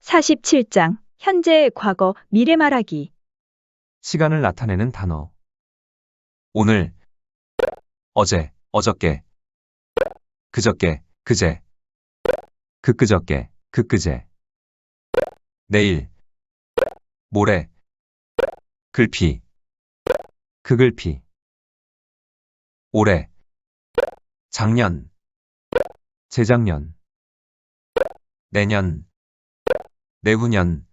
(47장) 현재, 과거, 미래 말하기. 시간을 나타내는 단어. 오늘, 어제, 어저께, 그저께, 그제, 그끄저께, 그끄제. 내일, 모레, 글피, 그글피. 올해, 작년, 재작년, 내년, 내후년.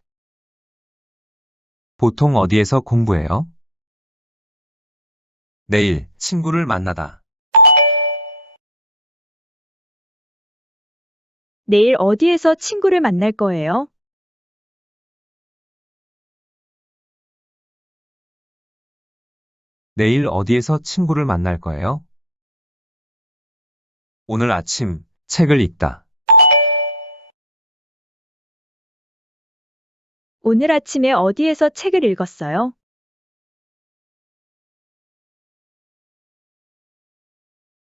보통 어디에서 공부해요? 내일, 친구를 만나다. 내일 어디에서 친구를 만날 거예요? 내일 어디에서 친구를 만날 거예요? 오늘 아침, 책을 읽다. 오늘 아침에 어디에서 책을 읽었어요?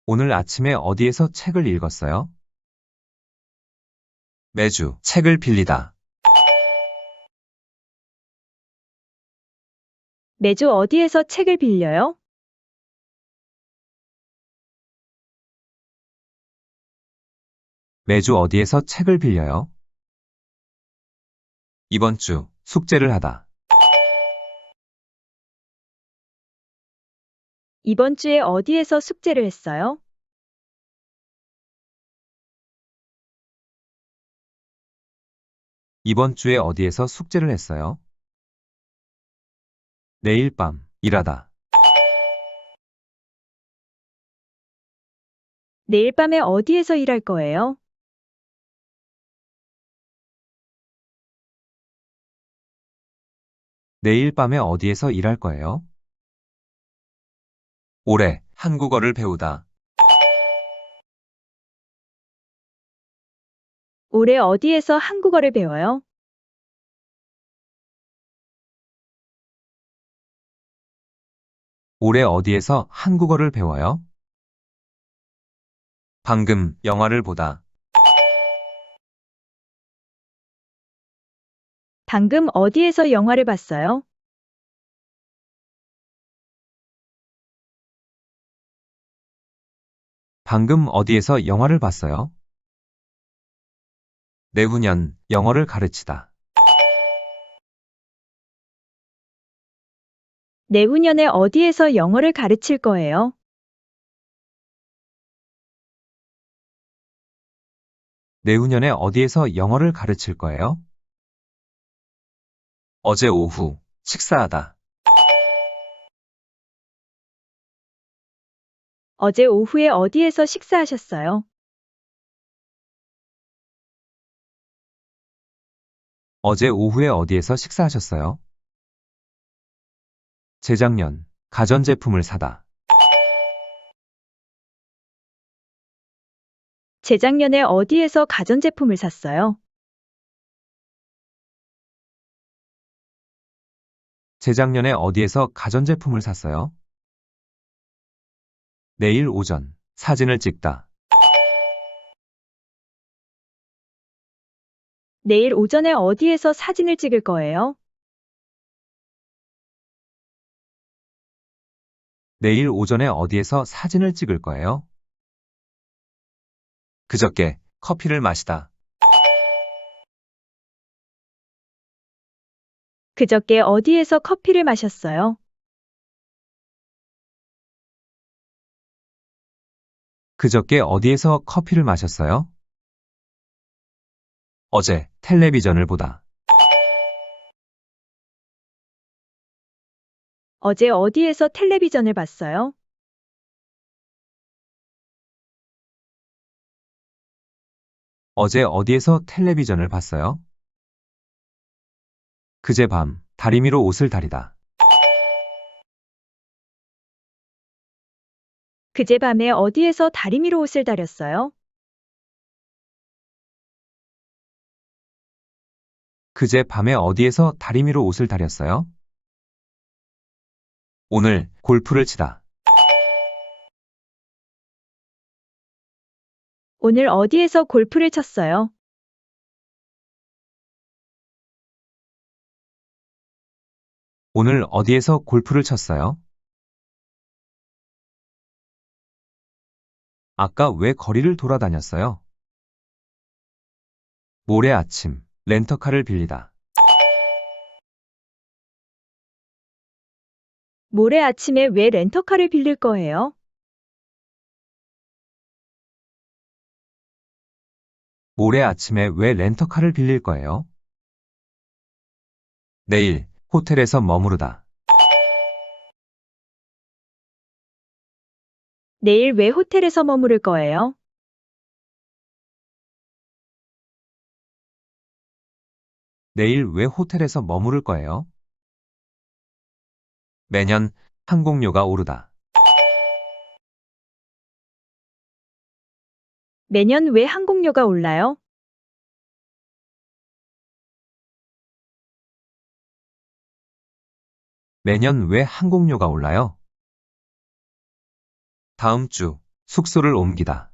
오늘 아침에 어디에서 책을 읽었어요? 매주, 책을 빌리다. 매주 어디에서 책을 빌려요? 매주 어디에서 책을 빌려요? 이번 주, 숙제를 하다. 이번 주에 어디에서 숙제를 했어요? 이번 주에 어디에서 숙제를 했어요? 내일 밤, 일하다. 내일 밤에 어디에서 일할 거예요? 내일 밤에 어디에서 일할 거예요? 올해, 한국어를 배우다. 올해 어디에서 한국어를 배워요? 올해 어디에서 한국어를 배워요? 방금, 영화를 보다. 방금 어디에서 영화를 봤어요? 방금 어디에서 영화를 봤어요? 내후년, 영어를 가르치다. 내후년에 어디에서 영어를 가르칠 거예요? 내후년에 어디에서 영어를 가르칠 거예요? 어제 오후, 식사하다. 어제 오후에 어디에서 식사하셨어요? 어제 오후에 어디에서 식사하셨어요? 재작년, 가전제품을 사다. 재작년에 어디에서 가전제품을 샀어요? 재작년에 어디에서 가전제품을 샀어요? 내일 오전, 사진을 찍다. 내일 오전에 어디에서 사진을 찍을 거예요? 내일 오전에 어디에서 사진을 찍을 거예요? 그저께, 커피를 마시다. 그저께 어디에서 커피를 마셨어요? 그저께 어디에서 커피를 마셨어요? 어제, 텔레비전을 보다. 어제 어디에서 텔레비전을 봤어요? 어제 어디에서 텔레비전을 봤어요? 그제 밤, 다리미로 옷을 다리다. 그제 밤에 어디에서 다리미로 옷을 다렸어요? 그제 밤에 어디에서 다리미로 옷을 다렸어요? 오늘, 골프를 치다. 오늘 어디에서 골프를 쳤어요? 오늘 어디에서 골프를 쳤어요? 아까 왜 거리를 돌아다녔어요? 모레 아침, 렌터카를 빌리다. 모레 아침에 왜 렌터카를 빌릴 거예요? 모레 아침에 왜 렌터카를 빌릴 거예요? 내일, 호텔에서 머무르다. 내일 왜 호텔에서 머무를 거예요? 내일 왜 호텔에서 머무를 거예요? 매년, 항공료가 오르다. 매년 왜 항공료가 올라요? 매년 왜 항공료가 올라요? 다음 주, 숙소를 옮기다.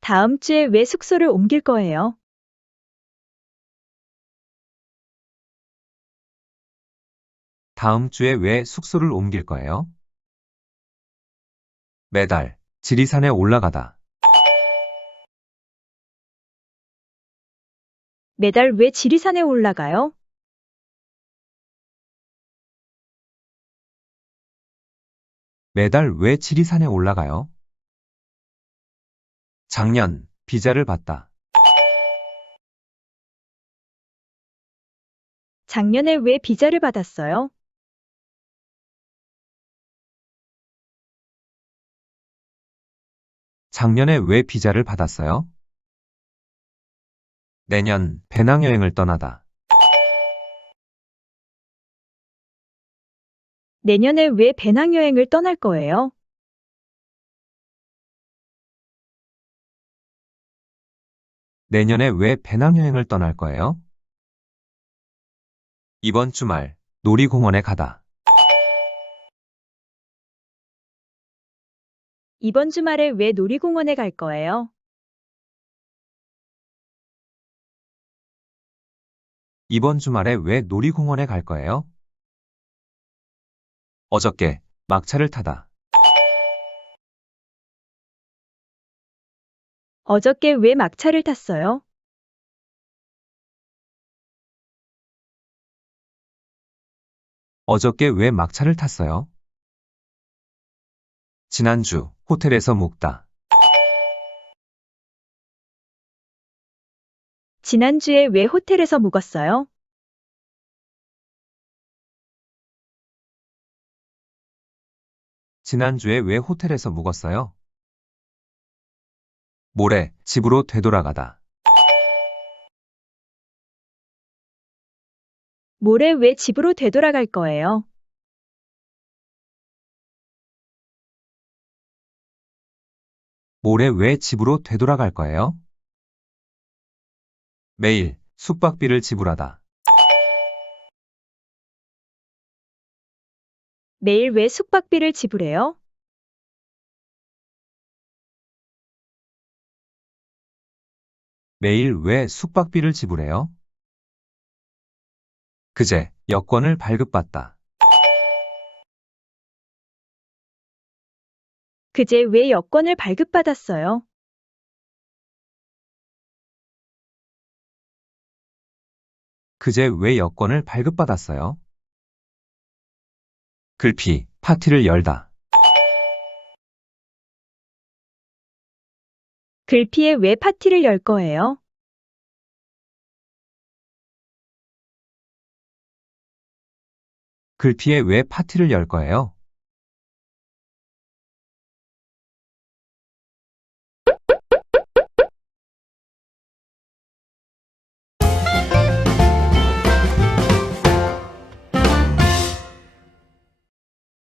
다음 주에 왜 숙소를 옮길 거예요? 다음 주에 왜 숙소를 옮길 거예요? 매달, 지리산에 올라가다. 매달 왜 지리산에 올라가요? 매달 왜 지리산에 올라가요? 작년, 비자를 받다. 작년에 왜 비자를 받았어요? 작년에 왜 비자를 받았어요? 내년, 배낭여행을 떠나다. 내년에 왜 배낭여행을 떠날 거예요? 내년에 왜 배낭여행을 떠날 거예요? 이번 주말, 놀이공원에 가다. 이번 주말에 왜 놀이공원에 갈 거예요? 이번 주말에 왜 놀이공원에 갈 거예요? 어저께, 막차를 타다. 어저께 왜 막차를 탔어요? 어저께 왜 막차를 탔어요? 지난주, 호텔에서 묵다. 지난주에 왜 호텔에서 묵었어요? 지난주에 왜 호텔에서 묵었어요? 모레, 집으로 되돌아가다. 모레 왜 집으로 되돌아갈 거예요? 모레 왜 집으로 되돌아갈 거예요? 매일, 숙박비를 지불하다. 매일 왜 숙박비를 지불해요? 매일 왜 숙박비를 지불해요? 그제, 여권을 발급받다. 그제 왜 여권을 발급받았어요? 그제 왜 여권을 발급받았어요? 글피, 파티를 열다. 글피에 왜 파티를 열 거예요? 글피에 왜 파티를 열 거예요?